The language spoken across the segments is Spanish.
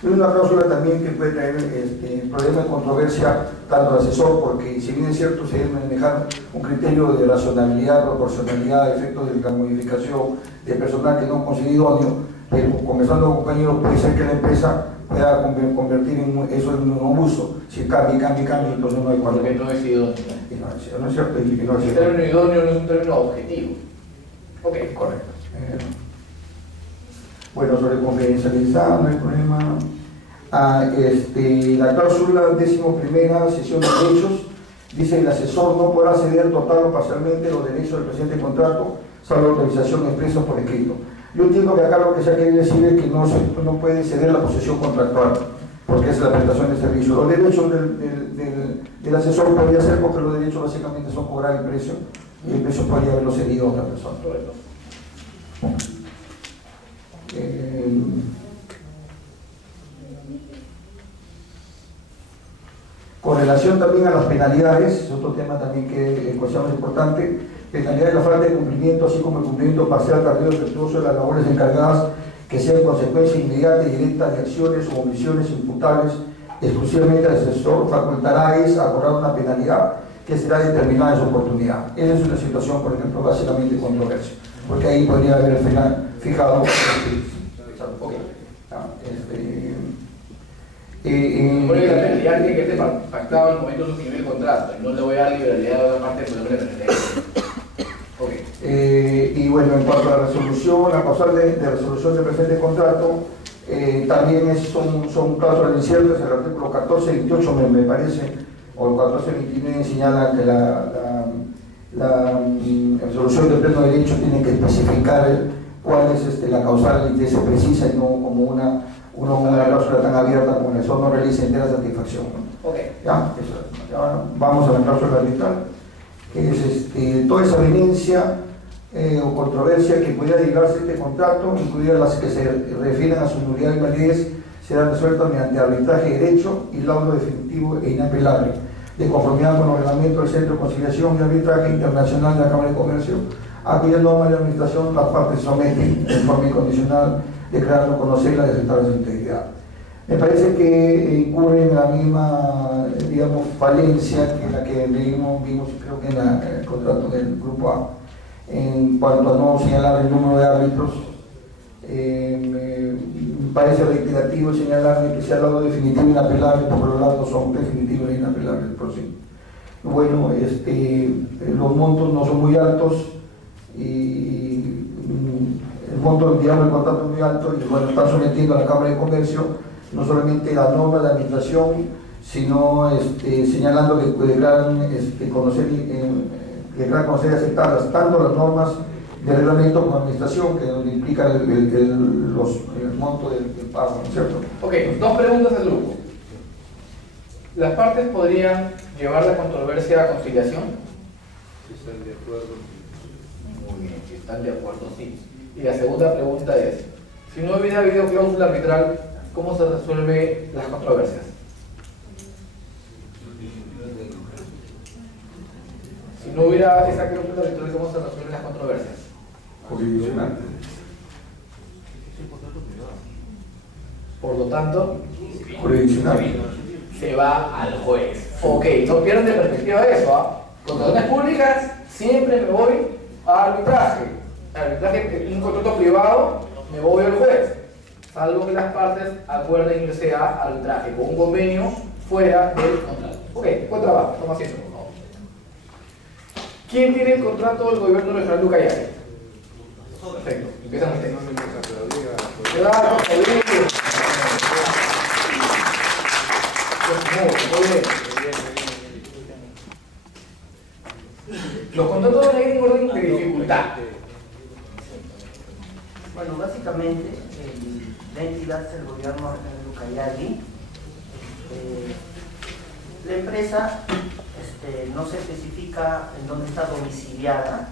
Es una cláusula también que puede traer problemas de controversia tanto al asesor, porque si bien es cierto se debe manejar un criterio de racionalidad, proporcionalidad, efectos de la modificación de personal que no considera idóneo, pero conversando con compañeros puede ser que la empresa pueda convertir eso en un abuso. Si cambia, entonces no hay cuando. Porque no es idóneo. No es cierto, y que no es El término idóneo no es un término objetivo. Ok. Correcto. Bueno, sobre confidencialidad, no hay problema. La cláusula 11ª, sesión de derechos, dice que el asesor no podrá ceder total o parcialmente los derechos del presente contrato, salvo autorización expresa por escrito. Yo entiendo que acá lo que se ha querido decir es que no puede ceder la posesión contractual, porque es la prestación de servicio. Los derechos del asesor podría ser porque los derechos básicamente son cobrar el precio, y el precio podría haberlo cedido a otra persona. Con relación también a las penalidades, es otro tema también que consideramos importante, penalidades de la falta de cumplimiento, así como el cumplimiento parcial, tardío, defectuoso de las labores encargadas que sean consecuencia inmediata y directa de acciones o omisiones imputables exclusivamente al asesor, facultará a cobrar una penalidad que será determinada en su oportunidad. Esa es una situación, por ejemplo, básicamente controversia, porque ahí podría haber fijado Porque la penalidad tiene que estar pactado en el momento de suscribir el contrato, y no le voy a dar liberalidad a otra parte de la penalidad. Y bueno, en cuanto a la resolución, la causal de resolución del presente contrato, también son cláusulas inciertas. El artículo 1428 me parece, o el 1429 señala que la resolución del pleno derecho tiene que especificar cuál es la causal y que se precisa y no como una cláusula tan abierta como eso no realiza entera satisfacción. Okay. Ya, vamos a la cláusula arbitral, que es toda esa evidencia o controversia que pudiera derivarse de este contrato, incluidas las que se refieren a su nulidad y validez, serán resueltas mediante arbitraje de derecho y laudo definitivo e inapelable, de conformidad con el reglamento del Centro de Conciliación y Arbitraje Internacional de la Cámara de Comercio, a cuya norma de administración las partes someten en forma incondicional, declarando conocerla y aceptar su integridad. Me parece que incurre en la misma, digamos, falencia que la que vimos creo que en el contrato del Grupo A, en cuanto a no señalar el número de árbitros. Me parece reiterativo señalar que sea laudo definitivo e inapelable, porque los laudos son definitivos e inapelables por sí. Bueno, los montos no son muy altos y el monto, digamos, el contrato es muy alto y bueno, están sometiendo a la Cámara de Comercio no solamente las normas de administración, sino señalando que declaran conocer y aceptarlas tanto las normas de reglamento como administración, que donde implica el monto del pago, ¿no es cierto? Ok, dos preguntas al grupo. ¿Las partes podrían llevar la controversia a conciliación? Si están de acuerdo. Muy bien, si están de acuerdo, sí. Y la segunda pregunta es, si no hubiera habido cláusula arbitral, ¿cómo se resuelven las controversias? Si no hubiera esa cláusula arbitral, ¿cómo se resuelven las controversias? Jurisdiccional. Por lo tanto, Jurisdiccional. se va al juez. Ok, no pierdan de perspectiva eso, ¿ah? Contrataciones públicas, siempre me voy a arbitraje. Arbitraje, un contrato privado, me voy al juez. Salvo que las partes acuerden irse a arbitraje con un convenio fuera del contrato. Ok, buen trabajo, toma asiento, por favor. ¿Quién tiene el contrato del gobierno regional de Ucayali? Perfecto, empiezan ustedes. Claro, muy bien. Los contratos deben ir en orden de dificultad. Bueno, básicamente la entidad es el gobierno regional de Ucayali. La empresa no se especifica en dónde está domiciliada,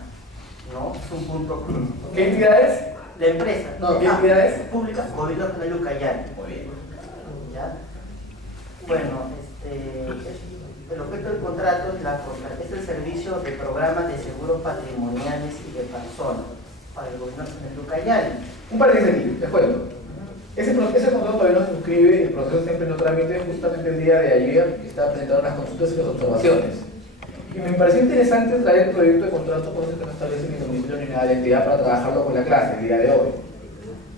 ¿no? Es un punto. ¿Qué entidad es? La empresa. No, ¿qué entidad es? Pública, gobierno regional de Ucayali. Muy bien. ¿Ya? Bueno, el objeto del contrato es el servicio de programas de seguros patrimoniales y de personas para el gobierno regional de Ucayali. Un paréntesis aquí, les cuento. Ese contrato todavía no se suscribe en pleno trámite justamente el día de ayer, que estaba presentando las consultas y las observaciones. Y me pareció interesante traer el proyecto de contrato, por eso que no establece ni domicilio ni nada de entidad para trabajarlo con la clase el día de hoy.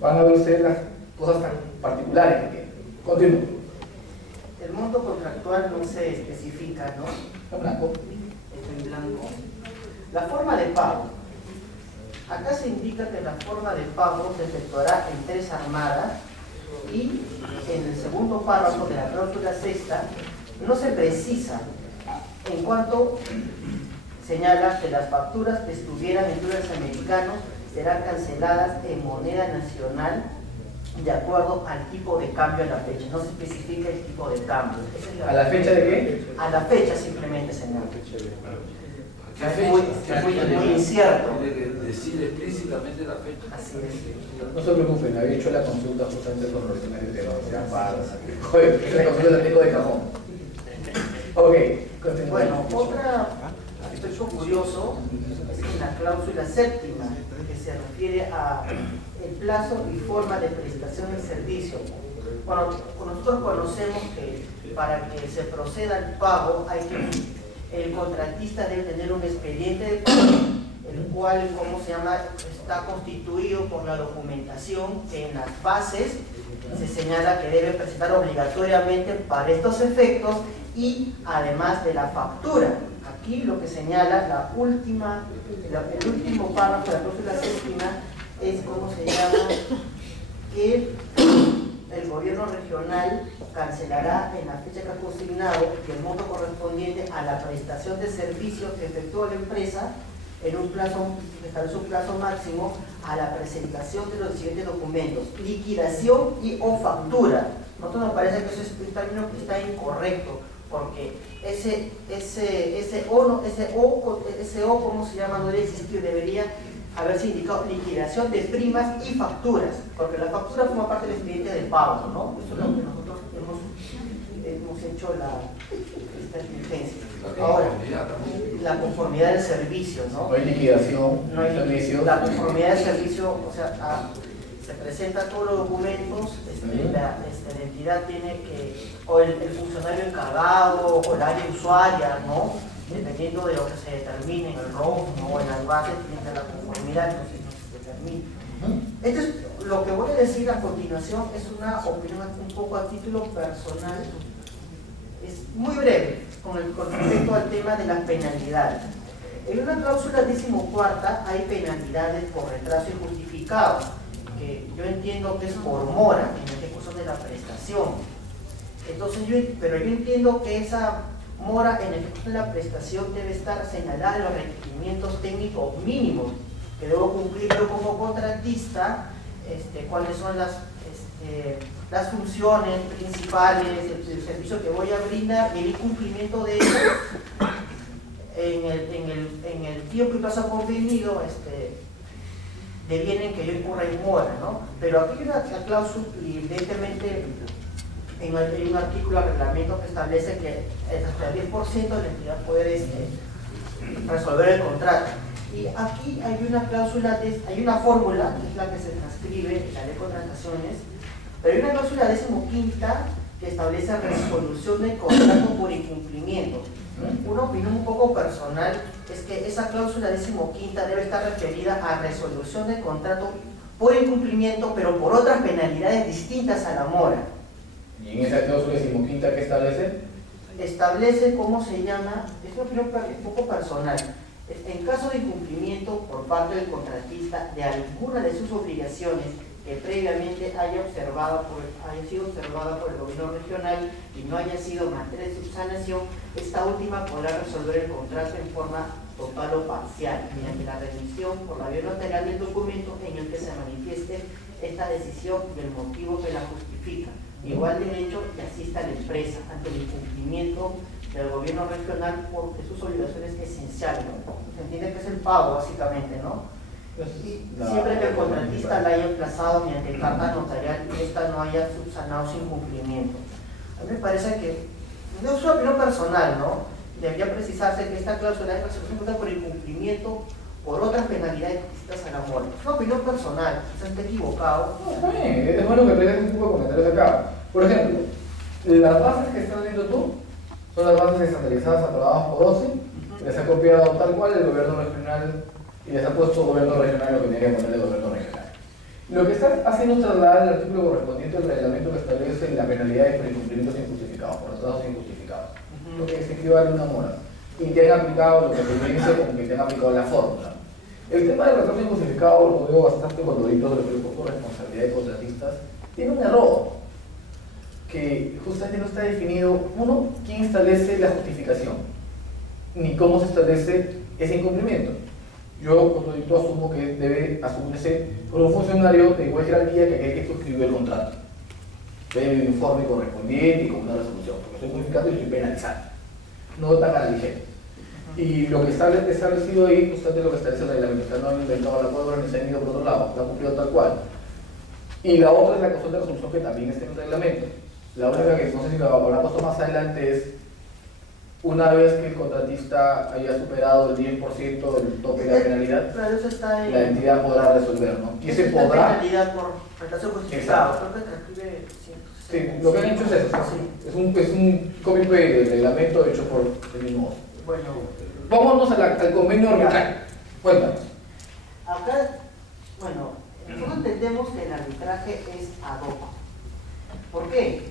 Van a ver ustedes las cosas tan particulares que tienen. Continúo. El monto contractual no se especifica, ¿no? En blanco. Esto en blanco. La forma de pago. Acá se indica que la forma de pago se efectuará en 3 armadas y en el segundo párrafo de la cláusula sexta no se precisa en cuanto señala que las facturas que estuvieran en dólares americanos serán canceladas en moneda nacional de acuerdo al tipo de cambio a la fecha. No se especifica el tipo de cambio. ¿A la fecha de qué? A la fecha simplemente, señor. Es muy incierto. Decir explícitamente la fecha. Así es. No se preocupen, había hecho la consulta justamente con los temas de tema. Joder, la consulta la tengo de cajón. Ok, continúa. Bueno, otro aspecto curioso es en la cláusula séptima, que se refiere a el plazo y forma de prestación del servicio. Bueno, nosotros conocemos que para que se proceda al pago hay que el contratista debe tener un expediente de pago, el cual, ¿cómo se llama?, está constituido por la documentación que en las bases se señala que debe presentar obligatoriamente para estos efectos y además de la factura. Aquí lo que señala el último párrafo de la cláusula séptima es, ¿cómo se llama?, que el gobierno regional cancelará en la fecha que ha consignado el monto correspondiente a la prestación de servicios que efectúa la empresa en un plazo, establece un plazo máximo a la presentación de los siguientes documentos: liquidación y o factura. Nosotros nos parece que eso es un término que está incorrecto, porque ese O, ¿cómo se llama?, no debe existir, debería haberse indicado liquidación de primas y facturas, porque la factura forma parte del expediente de pago, ¿no? Eso es lo que nosotros hemos hecho esta diligencia. Ahora, la conformidad del servicio, ¿no? No hay liquidación, No hay servicio. La conformidad del servicio, o sea, se presentan todos los documentos, la entidad tiene que, o el funcionario encargado, o el área usuaria, ¿no?, dependiendo de lo que se determine en el ROM, ¿no?, o en las bases, tiene que la conformidad, no se determine. Entonces, lo que voy a decir a continuación es una opinión un poco a título personal, es muy breve, con respecto al tema de las penalidades. En una cláusula 14ª hay penalidades por retraso injustificado, que yo entiendo que es por mora en la ejecución de la prestación. Entonces, pero yo entiendo que esa mora en la ejecución de la prestación debe estar señalada en los requerimientos técnicos mínimos que debo cumplir yo como contratista, cuáles son las funciones principales, el servicio que voy a brindar y el incumplimiento de ello en el tiempo y plazo convenido devienen que yo incurra en mora, ¿no? Pero aquí hay una cláusula, y evidentemente hay un artículo al reglamento que establece que hasta el 10% de la entidad puede resolver el contrato. Y aquí hay una cláusula, hay una fórmula, que es la que se transcribe en la ley de contrataciones, pero hay una cláusula 15ª que establece resolución del contrato por incumplimiento. Una opinión un poco personal es que esa cláusula 15ª debe estar referida a resolución del contrato por incumplimiento, pero por otras penalidades distintas a la mora. ¿Y en esa cláusula 15ª qué establece? Establece, ¿cómo se llama? Es una opinión un poco personal. En caso de incumplimiento por parte del contratista de alguna de sus obligaciones que previamente haya sido observada por el gobierno regional y no haya sido materia de subsanación, esta última podrá resolver el contrato en forma total o parcial, mediante la remisión por la vía notarial del documento en el que se manifieste esta decisión y el motivo que la justifica. Igual derecho que asista a la empresa ante el incumplimiento del gobierno regional porque sus obligaciones esenciales, ¿no? Se entiende que es el pago, básicamente, ¿no? Y siempre que el contratista la haya emplazado mediante carta notarial y esta no haya subsanado su incumplimiento. A mí me parece que, no es una opinión personal, ¿no? Debería precisarse que esta cláusula es resolución por incumplimiento por otras penalidades distintas a la mora. Es una opinión personal, quizás esté equivocado. No, está bien, es bueno que presentes un poco de comentarios acá. Por ejemplo, Las bases que estás viendo tú son las bases estandarizadas aprobadas por OCE, les ha copiado tal cual el gobierno regional y les ha puesto gobierno regional lo que tenía que poner el gobierno regional. Lo que está haciendo es trasladar el artículo correspondiente al reglamento que establece la penalidad de por incumplimientos injustificados, por atrasos injustificados, lo que es equivale a una mora, y que han aplicado lo que te dice como que te han aplicado la fórmula. El tema del retraso injustificado lo veo bastante colorido, lo veo por responsabilidad de contratistas, tiene un error que justamente no está definido, uno, quién establece la justificación, ni cómo se establece ese incumplimiento. Yo, como producto, asumo que debe asumirse por un funcionario de igual jerarquía que aquel que suscribió el contrato. Debe un informe correspondiente y con una resolución, porque estoy modificando y estoy penalizando. No tan a la ligera. Y lo que está establecido ahí, justamente lo que establece el reglamento, no han inventado la pólvora ni se han ido por otro lado, lo han cumplido tal cual. Y la otra es la cuestión de resolución que también está en el reglamento. La única que no sé si lo habrá puesto más adelante es una vez que el contratista haya superado el 10% del tope de la penalidad, claro, eso está en, la entidad podrá resolver, ¿no? Y se podrá. penalidad por prestación justificada. Creo que transcribe. Sí, lo que han hecho es eso. Sí. Es un copy-paste del reglamento hecho por el mismo. Bueno, vámonos al convenio arbitral. Cuéntanos. acá, bueno, nosotros entendemos que el arbitraje es ad hoc. ¿Por qué?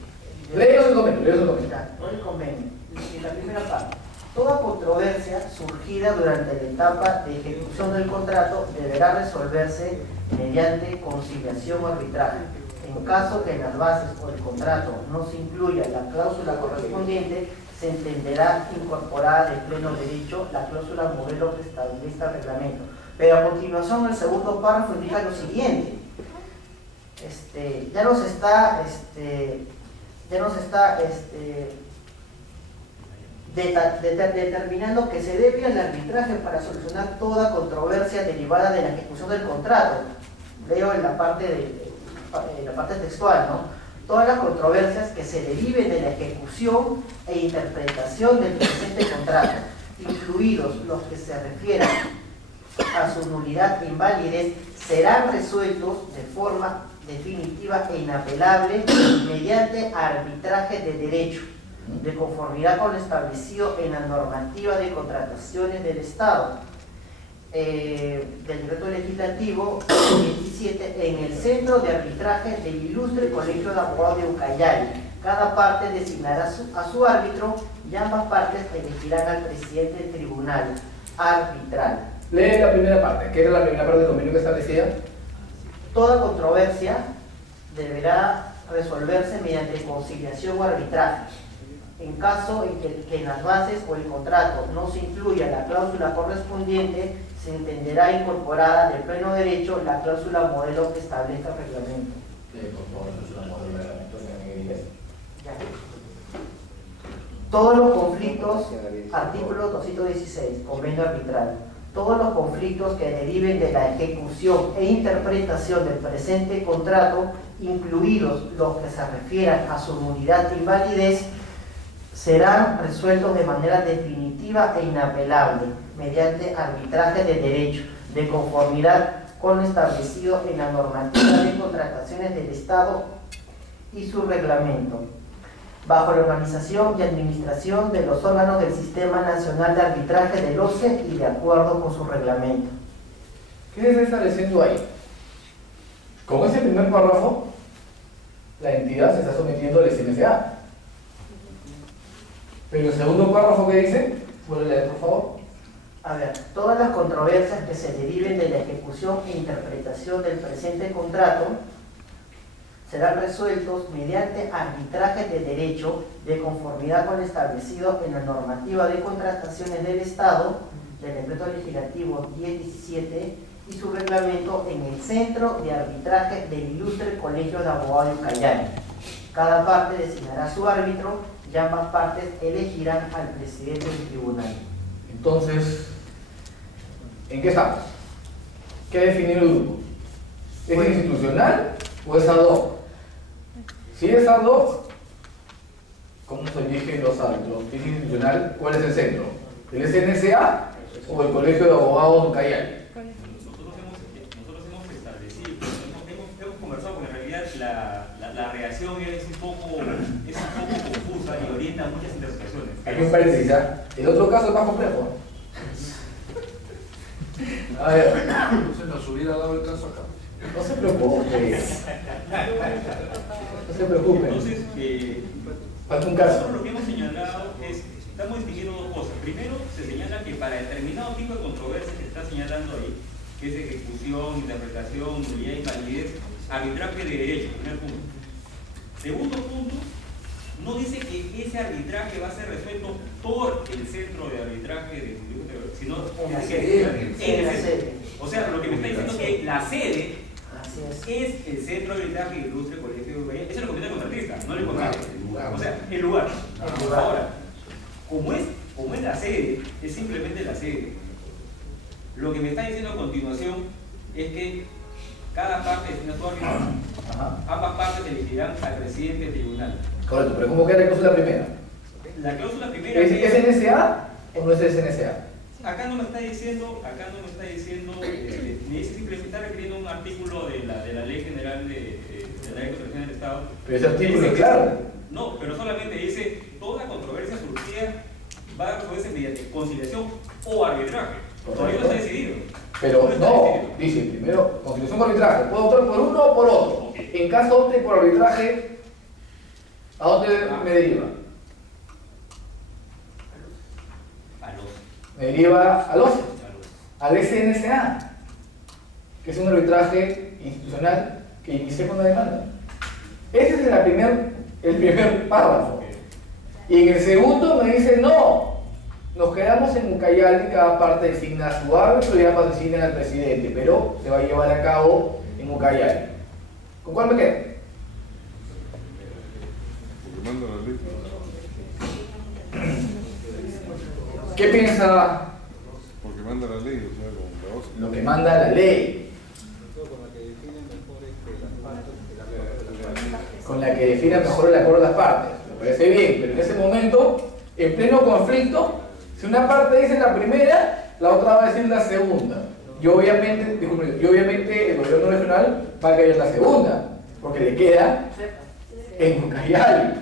Léenos el convenio, Ya, el convenio. En la primera parte, toda controversia surgida durante la etapa de ejecución del contrato deberá resolverse mediante conciliación o arbitraje. En caso que en las bases o el contrato no se incluya la cláusula correspondiente, se entenderá incorporada de pleno derecho la cláusula modelo que establezca el reglamento. Pero a continuación el segundo párrafo indica lo siguiente. Ya nos está determinando que se debe al arbitraje para solucionar toda controversia derivada de la ejecución del contrato. Leo en la parte textual, ¿no? Todas las controversias que se deriven de la ejecución e interpretación del presente contrato, incluidos los que se refieran a su nulidad e invalidez, serán resueltos de forma definitiva e inapelable mediante arbitraje de derecho, de conformidad con lo establecido en la normativa de contrataciones del Estado, del decreto legislativo 27, en el centro de arbitraje del ilustre Colegio de Abogados de Ucayali. Cada parte designará a su árbitro y ambas partes elegirán al presidente del tribunal arbitral. Lee la primera parte. ¿Qué era la primera parte del convenio que establecía? Toda controversia deberá resolverse mediante conciliación o arbitraje. En caso en que en las bases o el contrato no se incluya la cláusula correspondiente, se entenderá incorporada de pleno derecho la cláusula modelo que establezca el reglamento. Ya. Todos los conflictos, artículo 216, convenio arbitral. Todos los conflictos que deriven de la ejecución e interpretación del presente contrato, incluidos los que se refieran a su nulidad e invalidez, serán resueltos de manera definitiva e inapelable mediante arbitraje de derecho, de conformidad con lo establecido en la normativa de contrataciones del Estado y su reglamento, bajo la organización y administración de los órganos del Sistema Nacional de Arbitraje del OCE y de acuerdo con su reglamento. ¿Qué se está estableciendo ahí? Con ese primer párrafo, la entidad se está sometiendo al SNFA. Pero el segundo párrafo que dice, ¿puede leer por favor? A ver, todas las controversias que se deriven de la ejecución e interpretación del presente contrato serán resueltos mediante arbitraje de derecho de conformidad con lo establecido en la normativa de contrataciones del Estado, del decreto legislativo 1017 y su reglamento en el centro de arbitraje del ilustre Colegio de Abogados de Ucayali. Cada parte designará su árbitro y ambas partes elegirán al presidente del tribunal. Entonces, ¿en qué estamos? ¿Qué ha definido el grupo? ¿Es institucional o es ad hoc? Si es ad hoc, ¿cómo se eligen los árbitros? ¿Es institucional? ¿Cuál es el centro? ¿El SNSA o el Colegio de Abogados de Ucayali? Nosotros hemos establecido, hemos conversado, porque en realidad la reacción es un poco Aquí un paréntesis, ¿ah? El otro caso es más complejo. A ver, Se nos hubiera dado el caso acá. no se preocupe. No se preocupe. Entonces, Falta un caso. nosotros lo que hemos señalado es, estamos distinguiendo dos cosas. Primero, se señala que para determinado tipo de controversia que está señalando ahí, que es ejecución, interpretación, nulidad y validez, arbitraje de derecho, primer punto. Segundo punto, no dice que ese arbitraje va a ser resuelto por el centro de arbitraje de sino En la dice sede. que En la el centro. sede. O sea, lo que me está diciendo es que la sede Así es. es el centro de arbitraje de ilustre colegio de Uruguay. Eso es lo que comenta el contratista, no el contrato. El lugar. O sea, el lugar. El lugar. Ahora, como es la sede, es simplemente la sede. Lo que me está diciendo a continuación es que cada parte destina su árbitro. Ajá. Ambas partes elegirán al presidente del tribunal. Correcto, pero ¿cómo queda la cláusula primera? La cláusula primera ¿Es SNSA o no es SNSA? acá no me está diciendo, me dice simplemente está refiriendo a un artículo de la Ley General de la Ley de Contratación del Estado. Pero ese artículo Dice es que- claro. No, pero solamente dice toda controversia surgida va a resolverse mediante conciliación o arbitraje. Todavía no está decidido. Pero está no, decidido. dice primero conciliación por arbitraje. Puedo optar por uno o por otro. Ok. En caso opte por arbitraje, ¿a dónde me deriva? A los. Me deriva al OCE, al SNSA, que es un arbitraje institucional que inicia con una demanda. Ese es el primer párrafo. Y en el segundo me dice no. Nos quedamos en Ucayali, cada parte designa su árbitro y ambas designan al presidente, pero se va a llevar a cabo en Ucayali. ¿Con cuál me quedo? Porque manda la ley. ¿Qué piensa Porque manda la ley, o sea, con la OCE. lo que manda la ley? Con la que defina mejor el acuerdo de las partes. Me parece bien, pero en ese momento, en pleno conflicto, si una parte dice la primera, la otra va a decir la segunda. Y obviamente el gobierno regional va a caer en la segunda, porque le queda en Ucayali.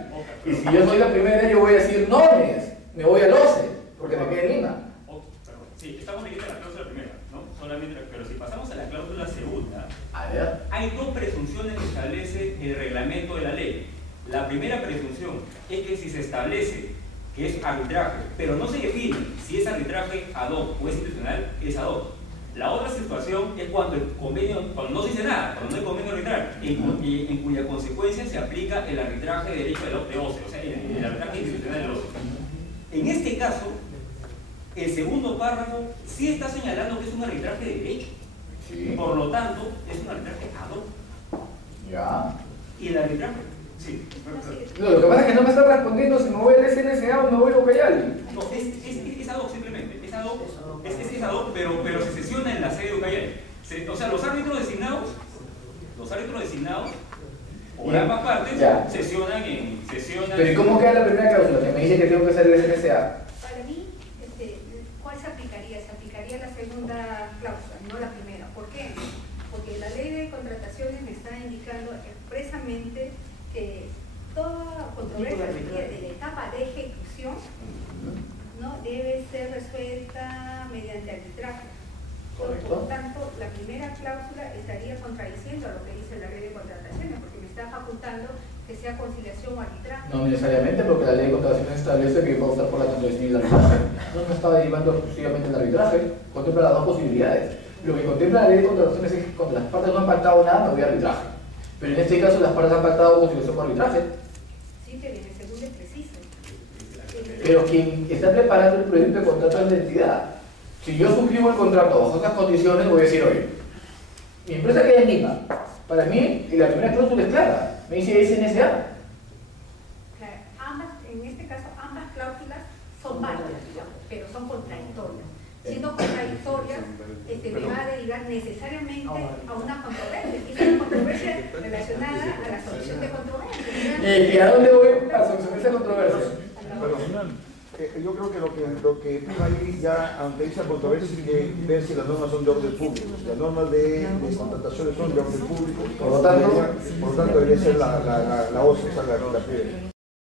Y si yo soy la primera, yo voy a decir Nones, me voy al OCE, porque me queda en Lima. Perdón. Sí, estamos leyendo la cláusula primera, ¿no? Solamente, pero si pasamos a la cláusula segunda, A ver. hay dos presunciones que establece el reglamento de la ley. La primera presunción es que si se establece que es arbitraje, pero no se define si es arbitraje ad hoc o es institucional, es ad hoc. La otra situación es cuando el convenio, cuando no se dice nada, cuando no hay convenio arbitral, en cuya consecuencia se aplica el arbitraje de derecho de OCE, o sea, el arbitraje institucional del OCE. En este caso, el segundo párrafo sí está señalando que es un arbitraje de derecho. Sí. Por lo tanto, es un arbitraje ad hoc. Ya. Y el arbitraje, sí. No, lo que pasa es que no me está respondiendo si me voy al SNSA o me voy a Ucayali. No, es ad hoc simplemente. Es ad hoc, es ad hoc, pero se sesiona en la sede de Ucayali. O sea, los árbitros designados por ambas partes Ya. sesionan. Pero ¿y cómo queda la primera cláusula? Que me dice que tengo que ser el SNSA. Para mí, ¿cuál se aplicaría? Se aplicaría la segunda cláusula, no la primera. ¿Por qué? Porque la ley de contrataciones me está indicando expresamente que toda controversia que quede de la etapa de ejecución no debe ser resuelta mediante arbitraje. Correcto. Por lo tanto, la primera cláusula estaría contradiciendo a lo que dice la ley de contrataciones, porque me está facultando que sea conciliación o arbitraje. No necesariamente, porque la ley de contrataciones establece que yo puedo optar por la conciliación y el arbitraje. No me está derivando exclusivamente el arbitraje, contempla las dos posibilidades. Lo que contempla la ley de contrataciones es que cuando las partes no han pactado nada, me voy a arbitraje. Pero en este caso las partes han pactado conciliación o arbitraje. Sí, pero en el segundo es preciso. Pero quien está preparando el proyecto de contrato es la entidad. Si yo suscribo el contrato bajo esas condiciones, voy a decir, oye, mi empresa queda en Lima. Para mí, y la primera cláusula es clara. Me dice SNSA. Claro, en este caso, ambas cláusulas son válidas, digamos, pero son contradictorias. Siendo contradictorias, me va a derivar necesariamente a una controversia. Y es una controversia relacionada a la solución de controversias. ¿Y a dónde voy a solucionar esa controversia? Yo creo que lo que ahí ya, aunque dice controversia, hay que ver si las normas son de orden público. Las normas de contrataciones son de orden público. Por lo tanto, debería ser la OCE, o sea, la primera.